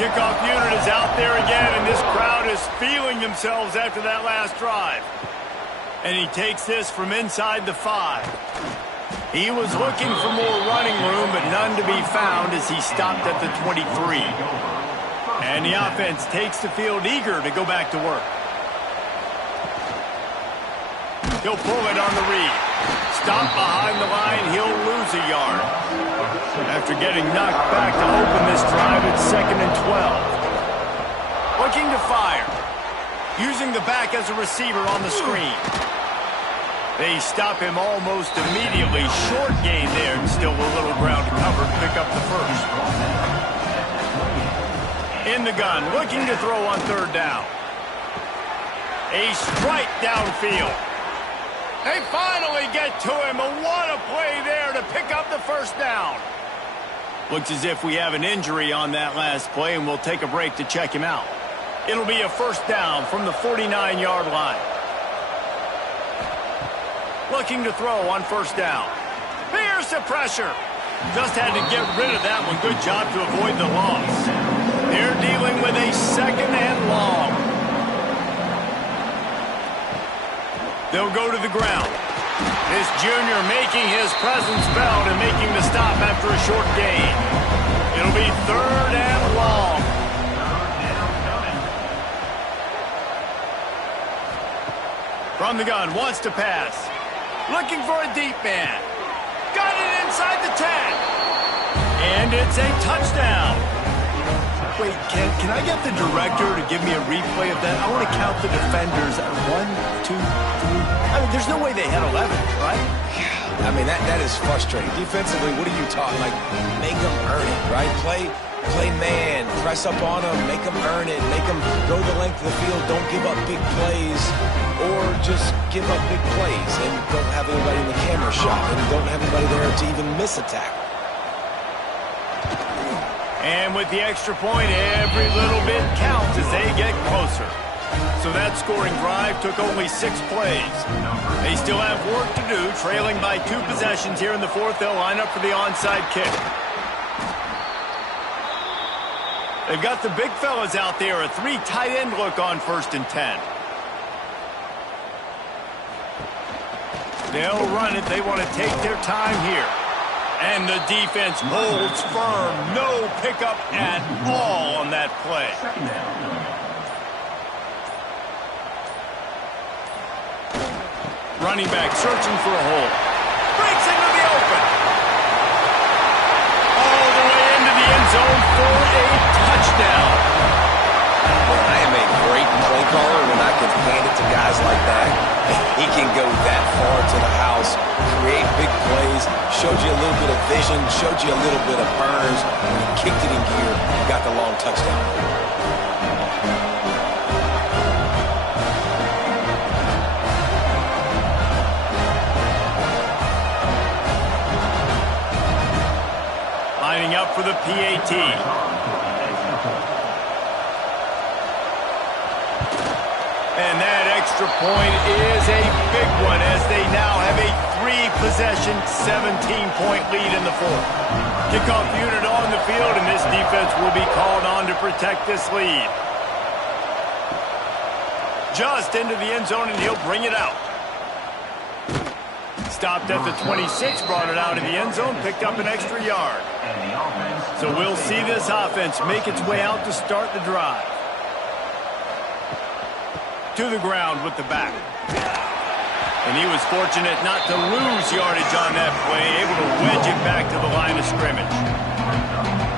Kickoff unit is out there again, and this crowd is feeling themselves after that last drive. And he takes this from inside the 5. He was looking for more running room, but none to be found as he stopped at the 23. And the offense takes the field eager to go back to work. He'll pull it on the read. Stop behind the line, he'll lose a yard. After getting knocked back to open this drive, it's 2nd and 12. Looking to fire. Using the back as a receiver on the screen. They stop him almost immediately. Short gain there, and still a little ground to cover to pick up the first. In the gun, looking to throw on 3rd down. A strike downfield. They finally get to him, but what a play there to pick up the first down. Looks as if we have an injury on that last play, and we'll take a break to check him out. It'll be a first down from the 49-yard line. Looking to throw on 1st down. Here's the pressure. Just had to get rid of that one. Good job to avoid the loss. They're dealing with a 2nd and long. They'll go to the ground. This junior making his presence felt and making the stop after a short gain. It'll be 3rd and long. From the gun, wants to pass. Looking for a deep man. Got it inside the 10. And it's a touchdown. Wait, can I get the director to give me a replay of that? I want to count the defenders. 1, 2, 3. I mean, there's no way they had 11, right? I mean, that is frustrating. Defensively, what are you talking? Like, make them earn it, right? Play man, press up on them, make them earn it, make them go the length of the field, don't give up big plays, or just give up big plays and don't have anybody in the camera shot and don't have anybody there to even miss a tackle. And with the extra point, every little bit counts as they get closer. So that scoring drive took only 6 plays. They still have work to do, trailing by 2 possessions here in the 4th. They'll line up for the onside kick. They've got the big fellas out there, a 3 tight end look on 1st and 10. They'll run it. They want to take their time here. And the defense holds firm. No pickup at all on that play. Running back searching for a hole. Breaks into the open. All the way into the end zone for a touchdown. Well, I am a great play caller when I can hand it to guys like that. He can go that far to the house, create big plays, showed you a little bit of vision, showed you a little bit of burns. When he kicked it in gear, he got the long touchdown. Lining up for the PAT. And that extra point is a big one as they now have a 3-possession, 17-point lead in the fourth. Kickoff unit on the field, and this defense will be called on to protect this lead. Just into the end zone, and he'll bring it out. Stopped at the 26, brought it out of the end zone, picked up an extra yard. So we'll see this offense make its way out to start the drive. To the ground with the back. And he was fortunate not to lose yardage on that play, able to wedge it back to the line of scrimmage.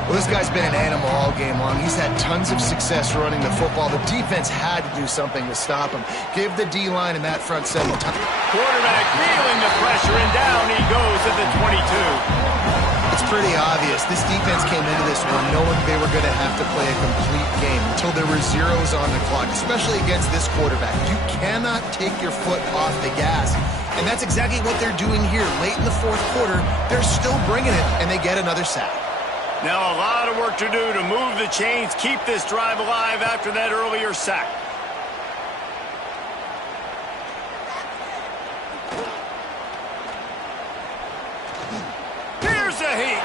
Well, this guy's been an animal all game long. He's had tons of success running the football. The defense had to do something to stop him. Give the D-line and that front seven time. Quarterback feeling the pressure, and down he goes at the 22. It's pretty obvious. This defense came into this one knowing they were going to have to play a complete game until there were zeros on the clock, especially against this quarterback. You cannot take your foot off the gas. And that's exactly what they're doing here. Late in the fourth quarter, they're still bringing it, and they get another sack. Now a lot of work to do to move the chains, keep this drive alive after that earlier sack. Here's a heat.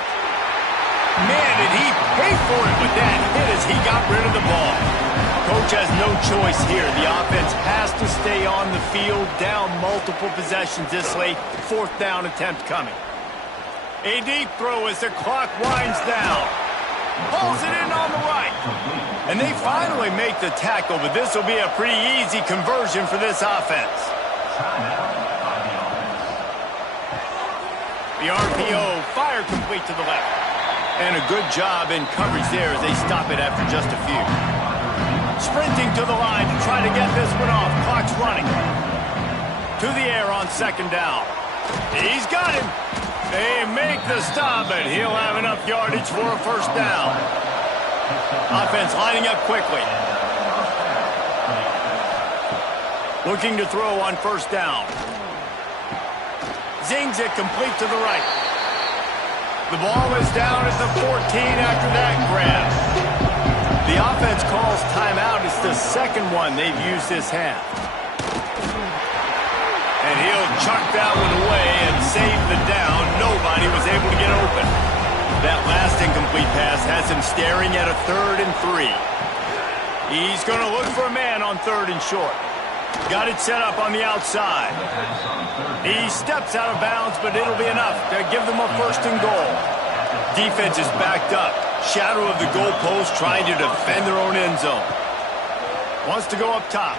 Man, did he pay for it with that hit as he got rid of the ball. Coach has no choice here. The offense has to stay on the field, down multiple possessions this late. Fourth down attempt coming. A deep throw as the clock winds down. Pulls it in on the right. And they finally make the tackle, but this will be a pretty easy conversion for this offense. The RPO, fire complete to the left. And a good job in coverage there as they stop it after just a few. Sprinting to the line to try to get this one off. Clock's running. To the air on second down. He's got him. They make the stop, but he'll have enough yardage for a first down. Offense lining up quickly. Looking to throw on first down. Zings it complete to the right. The ball is down at the 14 after that grab. The offense calls timeout. It's the second one they've used this half. And he'll chuck that one away and save the down. Nobody was able to get open. That last incomplete pass has him staring at a 3rd and 3. He's going to look for a man on 3rd and short. Got it set up on the outside. He steps out of bounds, but it'll be enough to give them a 1st and goal. Defense is backed up. Shadow of the goalpost trying to defend their own end zone. Wants to go up top.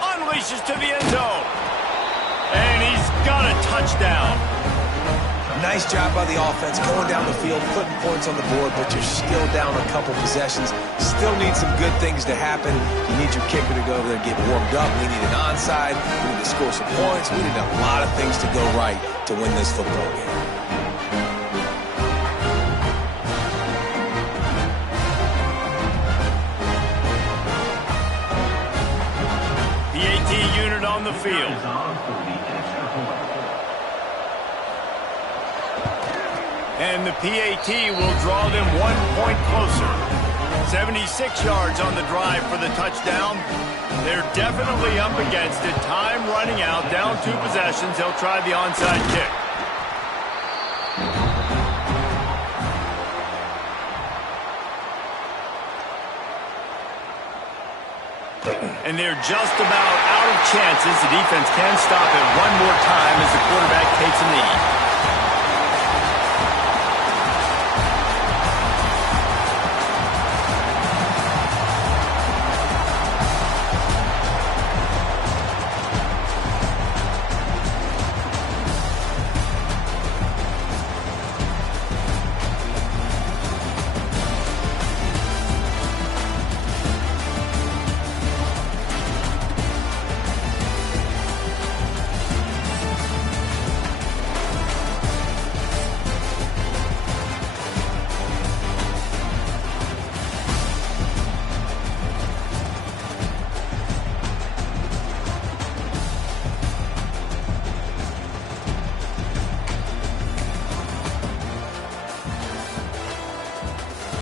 Unleashes to the end zone. And he's got a touchdown. Nice job by the offense going down the field, putting points on the board, but you're still down a couple possessions. Still need some good things to happen. You need your kicker to go over there and get warmed up. We need an onside. We need to score some points. We need a lot of things to go right to win this football game. PAT unit on the field. And the PAT will draw them 1 point closer. 76 yards on the drive for the touchdown. They're definitely up against it. Time running out, down 2 possessions. They'll try the onside kick. And they're just about out of chances. The defense can stop it one more time as the quarterback takes a knee.